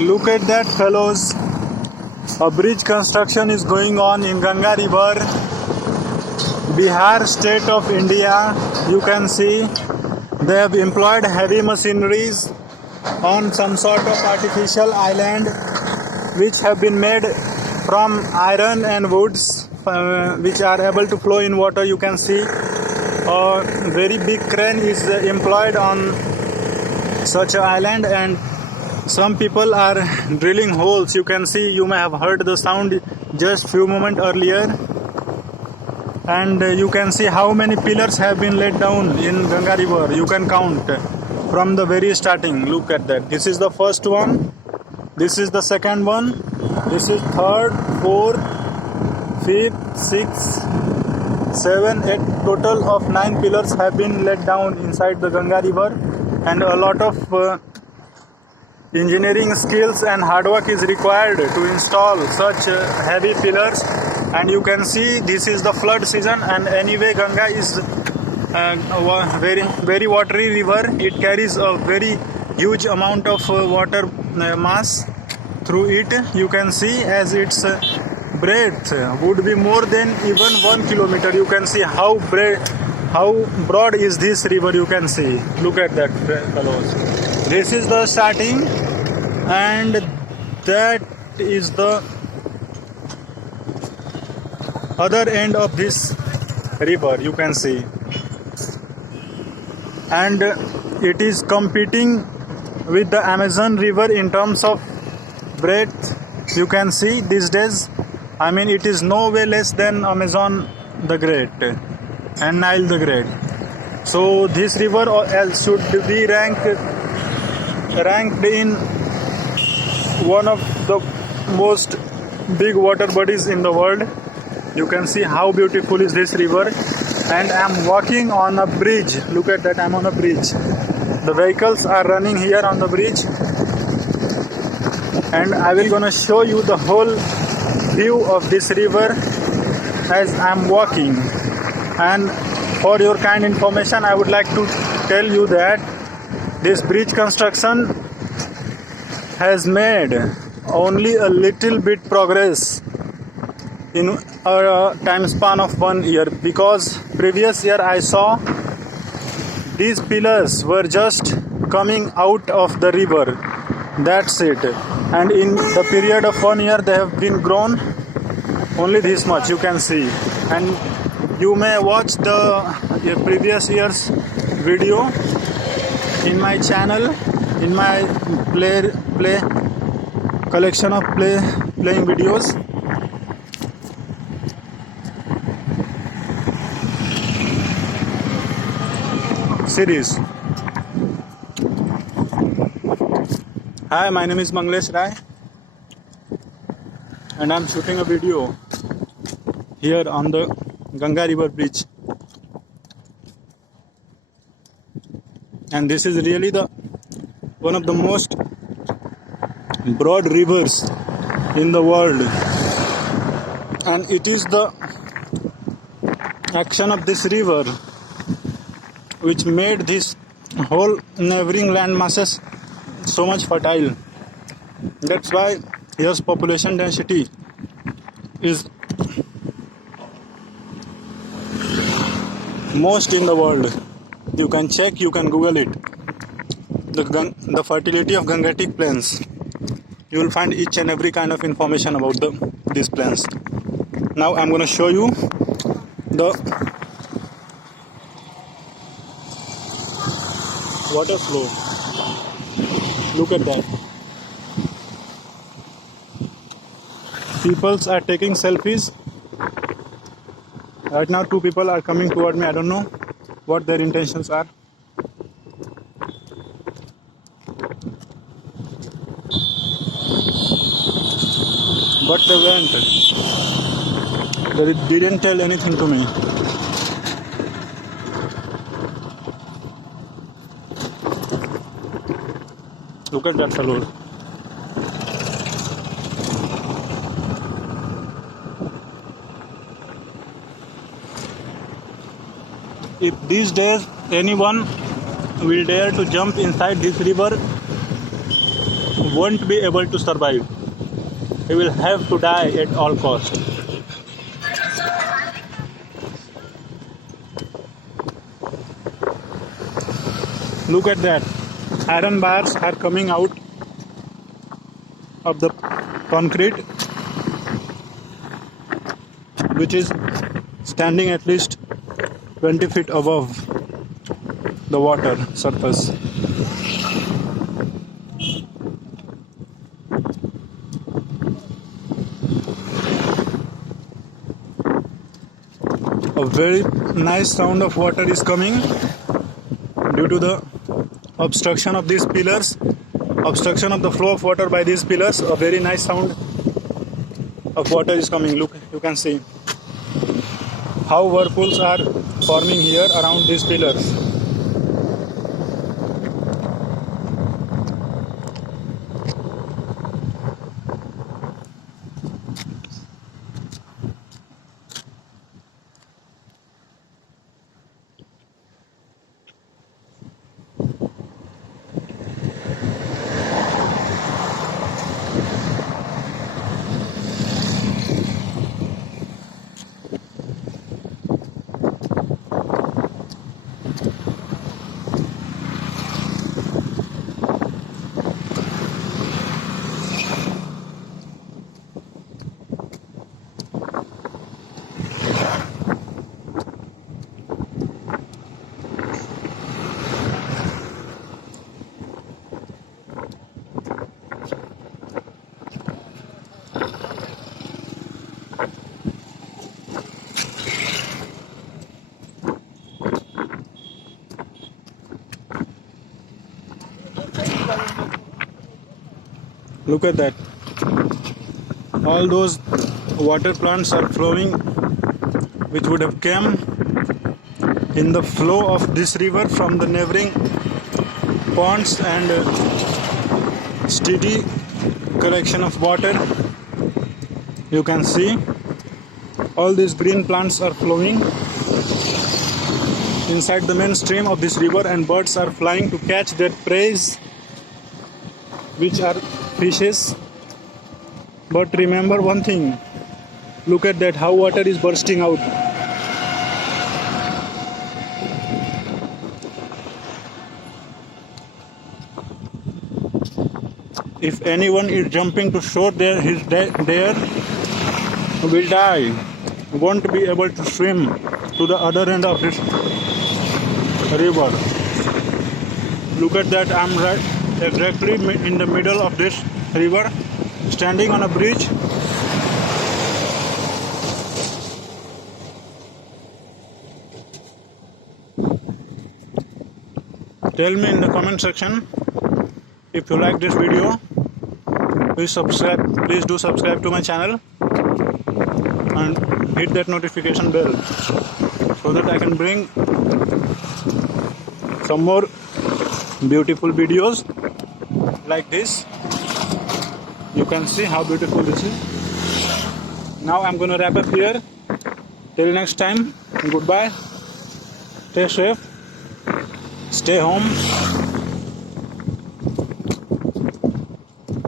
Look at that, fellows. A bridge construction is going on in Ganga River, Bihar state of India. You can see they have employed heavy machineries on some sort of artificial island which have been made from iron and woods which are able to flow in water. You can see a very big crane is employed on such an island, and some people are drilling holes. You can see, you may have heard the sound just few moments earlier, and you can see how many pillars have been laid down in Ganga River. You can count from the very starting. Look at that. This is the first one, this is the second one, this is third, fourth, fifth, sixth, 7, 8, total of 9 pillars have been laid down inside the Ganga River, and a lot of engineering skills and hard work is required to install such heavy pillars. And you can see this is the flood season, and anyway Ganga is very watery river. It carries a very huge amount of water mass through it. You can see as its breadth would be more than even 1 kilometer. You can see how broad is this river. You can see, look at that, fellows. This is the starting, and that is the other end of this river. You can see, and it is competing with the Amazon river in terms of breadth. You can see these days, I mean, it is no way less than Amazon the Great and Nile the Great. So this river should be ranked in one of the most big water bodies in the world. You can see how beautiful is this river, and I am walking on a bridge. Look at that, I am on a bridge. The vehicles are running here on the bridge, and I will gonna show you the whole view of this river as I am walking. And for your kind information, I would like to tell you that this bridge construction has made only a little bit progress in a time span of 1 year, because previous year I saw these pillars were just coming out of the river. That's it. And in the period of 1 year they have been grown only this much. You can see, and you may watch the previous year's video in my channel, in my play collection of playing videos. Series. Hi, my name is Manglesh Rai, and I'm shooting a video here on the Ganga River Bridge. And this is really one of the most broad rivers in the world, and it is the action of this river which made this whole neighboring land masses so much fertile. That's why here's population density is most in the world. You can check, you can Google it. The fertility of Gangetic plains. You will find each and every kind of information about these plains. Now I'm going to show you the water flow. Look at that. People are taking selfies. Right now 2 people are coming toward me. I don't know what their intentions are. But they went. They didn't tell anything to me. Look at that fellow. If these days anyone will dare to jump inside this river, won't be able to survive. He will have to die at all cost. Look at that. Iron bars are coming out of the concrete, which is standing at least 20 feet above the water surface. A very nice sound of water is coming due to the obstruction of these pillars, obstruction of the flow of water by these pillars. A very nice sound of water is coming. Look, you can see how whirlpools are forming here around these pillars. Look at that. All those water plants are flowing, which would have come in the flow of this river from the neighboring ponds and steady collection of water. You can see all these green plants are flowing inside the main stream of this river, and birds are flying to catch their prey, which are fishes. But remember one thing, look at that, how water is bursting out. If anyone is jumping to shore there, there will die, won't be able to swim to the other end of this river. Look at that, I'm right exactly in the middle of this river, standing on a bridge. Tell me in the comment section if you like this video. Please do subscribe to my channel and hit that notification bell so that I can bring some more beautiful videos like this. You can see how beautiful this is. Now I'm gonna wrap up here. Till next time, goodbye. Stay safe, stay home.